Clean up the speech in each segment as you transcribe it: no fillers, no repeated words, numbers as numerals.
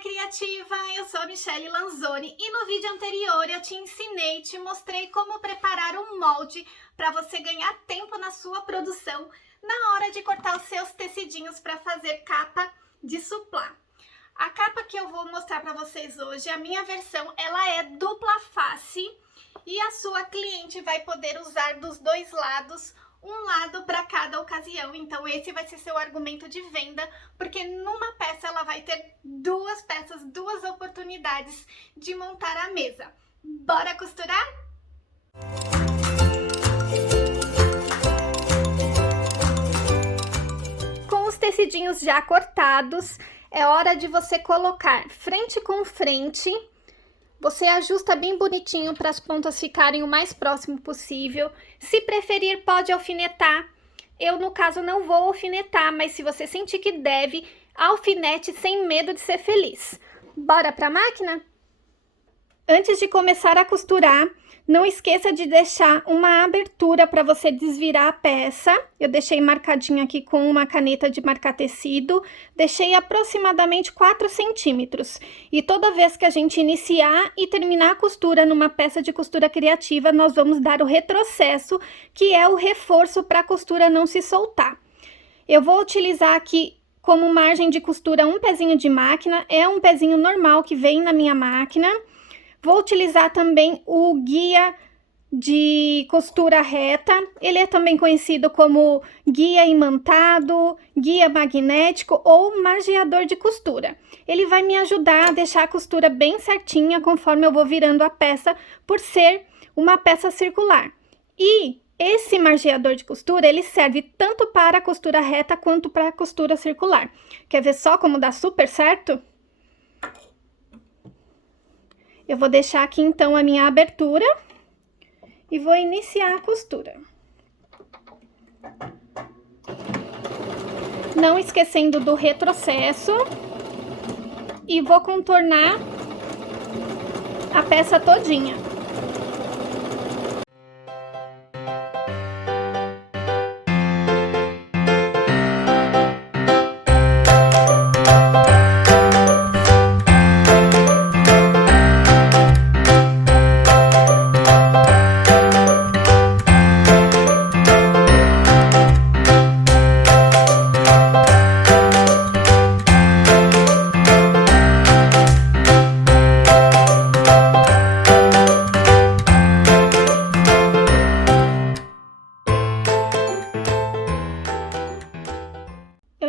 criativa, eu sou a Michelle Lanzoni e no vídeo anterior eu te ensinei, te mostrei como preparar um molde para você ganhar tempo na sua produção na hora de cortar os seus tecidinhos para fazer capa de suplá. A capa que eu vou mostrar para vocês hoje, a minha versão, ela é dupla face e a sua cliente vai poder usar dos dois lados, um lado para cada ocasião. Então esse vai ser seu argumento de venda, porque numa peça ela vai ter duas peças, duas oportunidades de montar a mesa. Bora costurar? Com os tecidinhos já cortados, é hora de você colocar frente com frente. Você ajusta bem bonitinho para as pontas ficarem o mais próximo possível. Se preferir, pode alfinetar. Eu, no caso, não vou alfinetar, mas se você sentir que deve, alfinete sem medo de ser feliz. Bora para a máquina? Antes de começar a costurar, não esqueça de deixar uma abertura para você desvirar a peça. Eu deixei marcadinho aqui com uma caneta de marcar tecido. Deixei aproximadamente 4 centímetros. E toda vez que a gente iniciar e terminar a costura numa peça de costura criativa, nós vamos dar o retrocesso, que é o reforço para a costura não se soltar. Eu vou utilizar aqui como margem de costura um pezinho de máquina. É um pezinho normal que vem na minha máquina. Vou utilizar também o guia de costura reta. Ele é também conhecido como guia imantado, guia magnético ou margeador de costura. Ele vai me ajudar a deixar a costura bem certinha conforme eu vou virando a peça, por ser uma peça circular. E esse margeador de costura, ele serve tanto para a costura reta quanto para a costura circular. Quer ver só como dá super certo? Eu vou deixar aqui, então, a minha abertura e vou iniciar a costura. Não esquecendo do retrocesso. E vou contornar a peça todinha.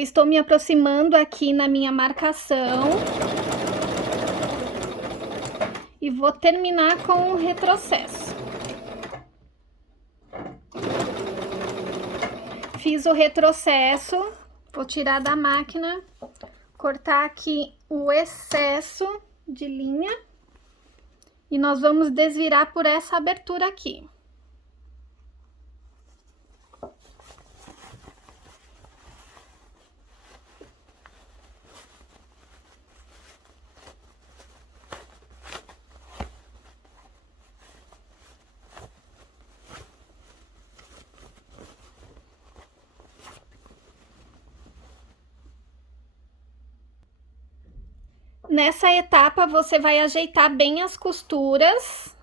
Estou me aproximando aqui na minha marcação e vou terminar com o retrocesso. Fiz o retrocesso, vou tirar da máquina, cortar aqui o excesso de linha e nós vamos desvirar por essa abertura aqui. Nessa etapa, você vai ajeitar bem as costuras.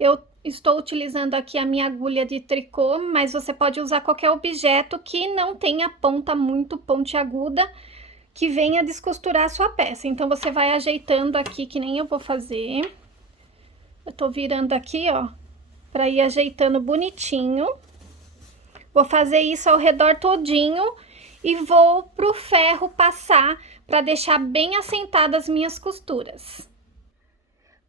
Eu estou utilizando aqui a minha agulha de tricô, mas você pode usar qualquer objeto que não tenha ponta muito pontiaguda, que venha descosturar a sua peça. Então, você vai ajeitando aqui, que nem eu vou fazer. Eu tô virando aqui, ó, pra ir ajeitando bonitinho. Vou fazer isso ao redor todinho e vou pro ferro passar para deixar bem assentadas as minhas costuras.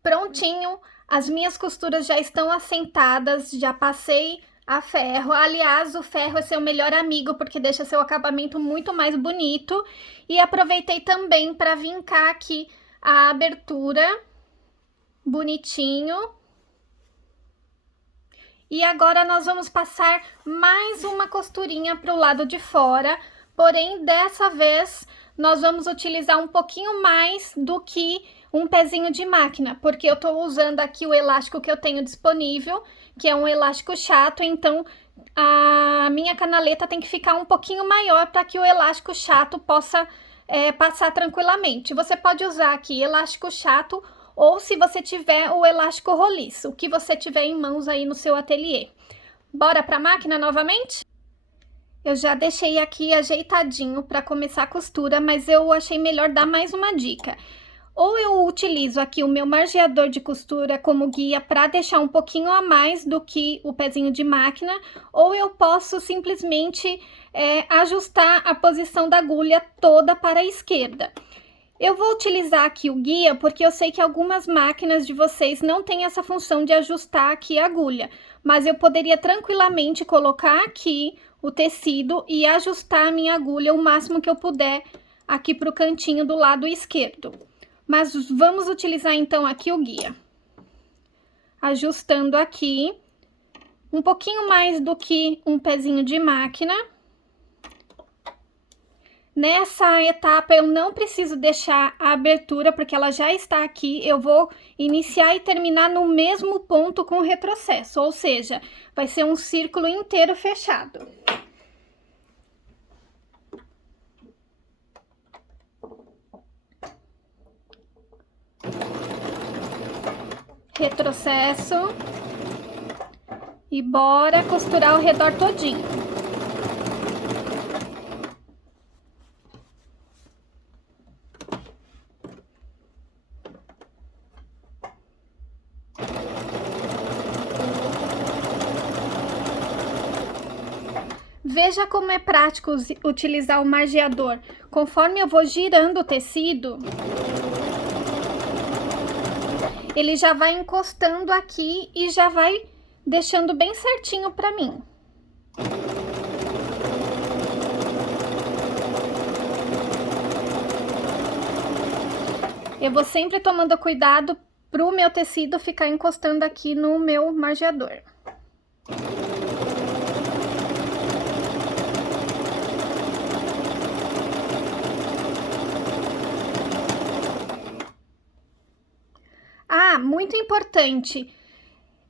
Prontinho, as minhas costuras já estão assentadas, já passei a ferro. Aliás, o ferro é seu melhor amigo, porque deixa seu acabamento muito mais bonito. E aproveitei também para vincar aqui a abertura, bonitinho. E agora nós vamos passar mais uma costurinha para o lado de fora, porém dessa vez nós vamos utilizar um pouquinho mais do que um pezinho de máquina, porque eu tô usando aqui o elástico que eu tenho disponível, que é um elástico chato, então a minha canaleta tem que ficar um pouquinho maior para que o elástico chato possa passar tranquilamente. Você pode usar aqui elástico chato ou se você tiver o elástico roliço, o que você tiver em mãos aí no seu ateliê. Bora para a máquina novamente? Eu já deixei aqui ajeitadinho para começar a costura, mas eu achei melhor dar mais uma dica. Ou eu utilizo aqui o meu margeador de costura como guia para deixar um pouquinho a mais do que o pezinho de máquina, ou eu posso simplesmente ajustar a posição da agulha toda para a esquerda. Eu vou utilizar aqui o guia porque eu sei que algumas máquinas de vocês não têm essa função de ajustar aqui a agulha, mas eu poderia tranquilamente colocar aqui o tecido e ajustar a minha agulha o máximo que eu puder aqui para o cantinho do lado esquerdo. Mas vamos utilizar então aqui o guia. Ajustando aqui um pouquinho mais do que um pezinho de máquina. Nessa etapa eu não preciso deixar a abertura, porque ela já está aqui. Eu vou iniciar e terminar no mesmo ponto com o retrocesso, ou seja, vai ser um círculo inteiro fechado. Retrocesso. E bora costurar ao redor todinho. Veja como é prático utilizar o margeador. Conforme eu vou girando o tecido, ele já vai encostando aqui e já vai deixando bem certinho para mim. Eu vou sempre tomando cuidado para o meu tecido ficar encostando aqui no meu margeador. Ah, muito importante.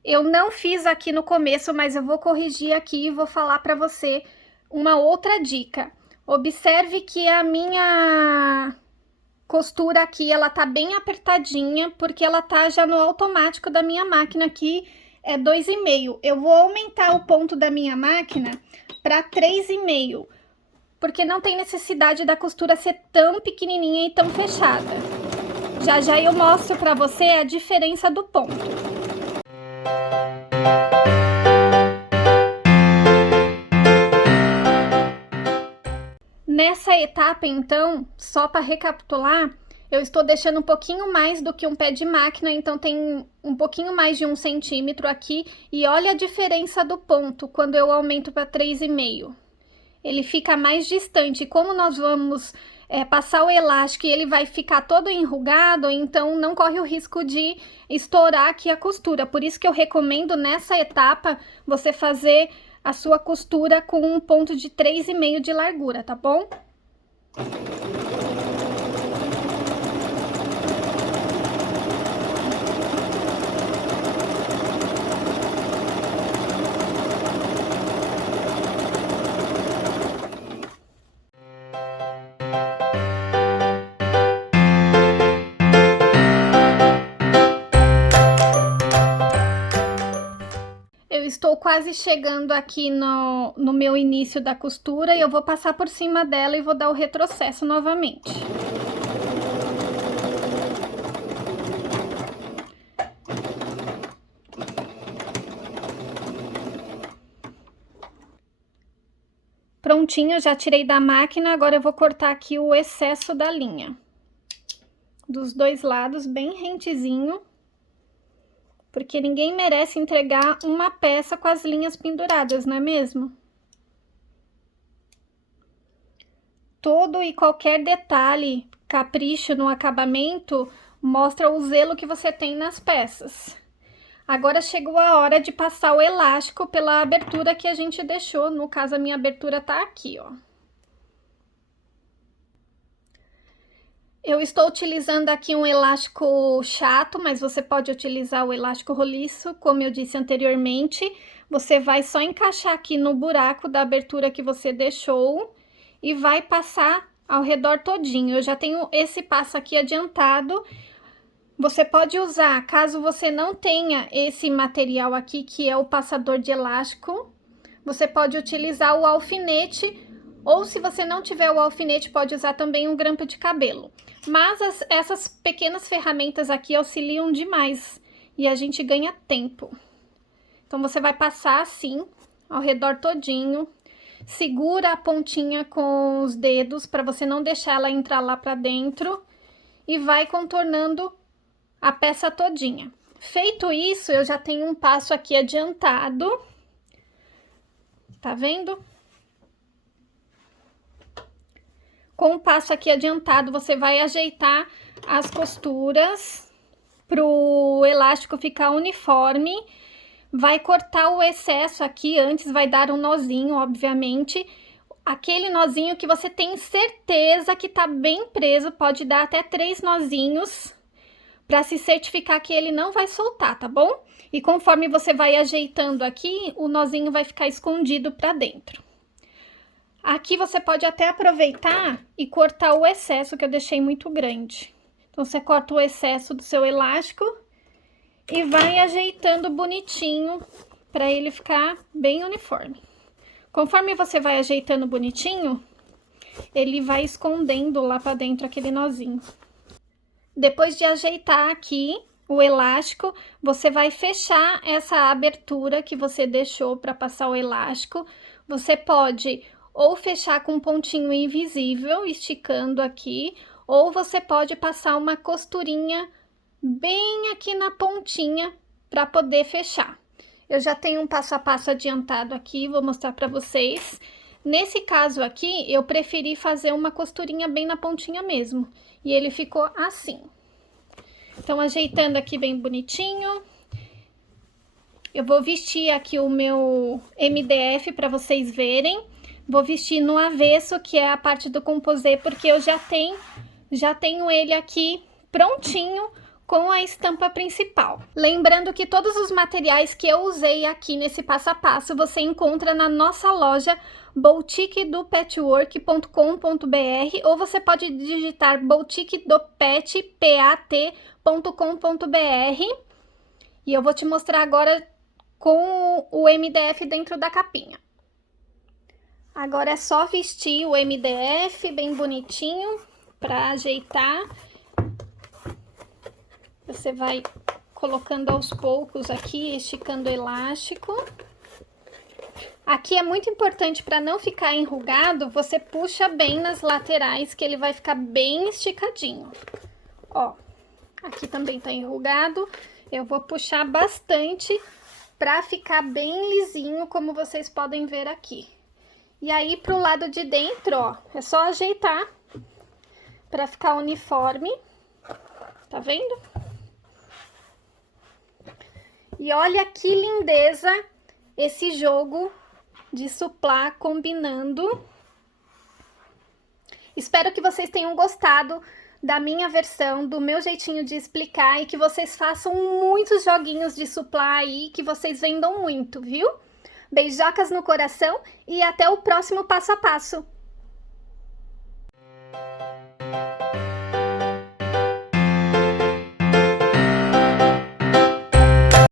Eu não fiz aqui no começo, mas eu vou corrigir aqui e vou falar para você uma outra dica. Observe que a minha costura aqui, ela tá bem apertadinha, porque ela tá já no automático da minha máquina aqui, é 2,5. Eu vou aumentar o ponto da minha máquina para 3,5, porque não tem necessidade da costura ser tão pequenininha e tão fechada. Já já eu mostro para você a diferença do ponto. Nessa etapa, então, só para recapitular, eu estou deixando um pouquinho mais do que um pé de máquina, então tem um pouquinho mais de 1 centímetro aqui, e olha a diferença do ponto quando eu aumento para 3,5. Ele fica mais distante. Como nós vamos passar o elástico e ele vai ficar todo enrugado, então não corre o risco de estourar aqui a costura. Por isso que eu recomendo nessa etapa você fazer a sua costura com um ponto de 3,5 de largura, tá bom? Estou quase chegando aqui no meu início da costura e eu vou passar por cima dela e vou dar o retrocesso novamente. Prontinho, já tirei da máquina, agora eu vou cortar aqui o excesso da linha. Dos dois lados, bem rentezinho. Porque ninguém merece entregar uma peça com as linhas penduradas, não é mesmo? Todo e qualquer detalhe, capricho no acabamento, mostra o zelo que você tem nas peças. Agora chegou a hora de passar o elástico pela abertura que a gente deixou. No caso, a minha abertura tá aqui, ó. Eu estou utilizando aqui um elástico chato, mas você pode utilizar o elástico roliço, como eu disse anteriormente. Você vai só encaixar aqui no buraco da abertura que você deixou e vai passar ao redor todinho. Eu já tenho esse passo aqui adiantado. Você pode usar, caso você não tenha esse material aqui, que é o passador de elástico, você pode utilizar o alfinete, ou se você não tiver o alfinete, pode usar também um grampo de cabelo. Mas essas pequenas ferramentas aqui auxiliam demais e a gente ganha tempo. Então, você vai passar assim, ao redor todinho, segura a pontinha com os dedos para você não deixar ela entrar lá para dentro e vai contornando a peça todinha. Feito isso, eu já tenho um passo aqui adiantado. Tá vendo? Com o passo aqui adiantado, você vai ajeitar as costuras pro elástico ficar uniforme. Vai cortar o excesso aqui antes, vai dar um nozinho, obviamente. Aquele nozinho que você tem certeza que tá bem preso, pode dar até 3 nozinhos, para se certificar que ele não vai soltar, tá bom? E conforme você vai ajeitando aqui, o nozinho vai ficar escondido para dentro. Aqui você pode até aproveitar e cortar o excesso, que eu deixei muito grande. Então, você corta o excesso do seu elástico e vai ajeitando bonitinho para ele ficar bem uniforme. Conforme você vai ajeitando bonitinho, ele vai escondendo lá para dentro aquele nozinho. Depois de ajeitar aqui o elástico, você vai fechar essa abertura que você deixou para passar o elástico. Você pode ou fechar com um pontinho invisível, esticando aqui, ou você pode passar uma costurinha bem aqui na pontinha para poder fechar. Eu já tenho um passo a passo adiantado aqui, vou mostrar para vocês. Nesse caso aqui, eu preferi fazer uma costurinha bem na pontinha mesmo, e ele ficou assim. Então, ajeitando aqui bem bonitinho, eu vou vestir aqui o meu MDF para vocês verem. Vou vestir no avesso, que é a parte do composê, porque eu já tenho ele aqui prontinho com a estampa principal. Lembrando que todos os materiais que eu usei aqui nesse passo a passo, você encontra na nossa loja boutiquedopetwork.com.br, ou você pode digitar boutiquedopet.com.br, e eu vou te mostrar agora com o MDF dentro da capinha. Agora é só vestir o MDF bem bonitinho para ajeitar. Você vai colocando aos poucos aqui, esticando o elástico. Aqui é muito importante, para não ficar enrugado, você puxa bem nas laterais, que ele vai ficar bem esticadinho. Ó, aqui também tá enrugado. Eu vou puxar bastante para ficar bem lisinho, como vocês podem ver aqui. E aí, pro lado de dentro, ó, é só ajeitar para ficar uniforme. Tá vendo? E olha que lindeza esse jogo de suplá combinando. Espero que vocês tenham gostado da minha versão, do meu jeitinho de explicar, e que vocês façam muitos joguinhos de suplá aí, que vocês vendam muito, viu? Beijocas no coração e até o próximo passo a passo.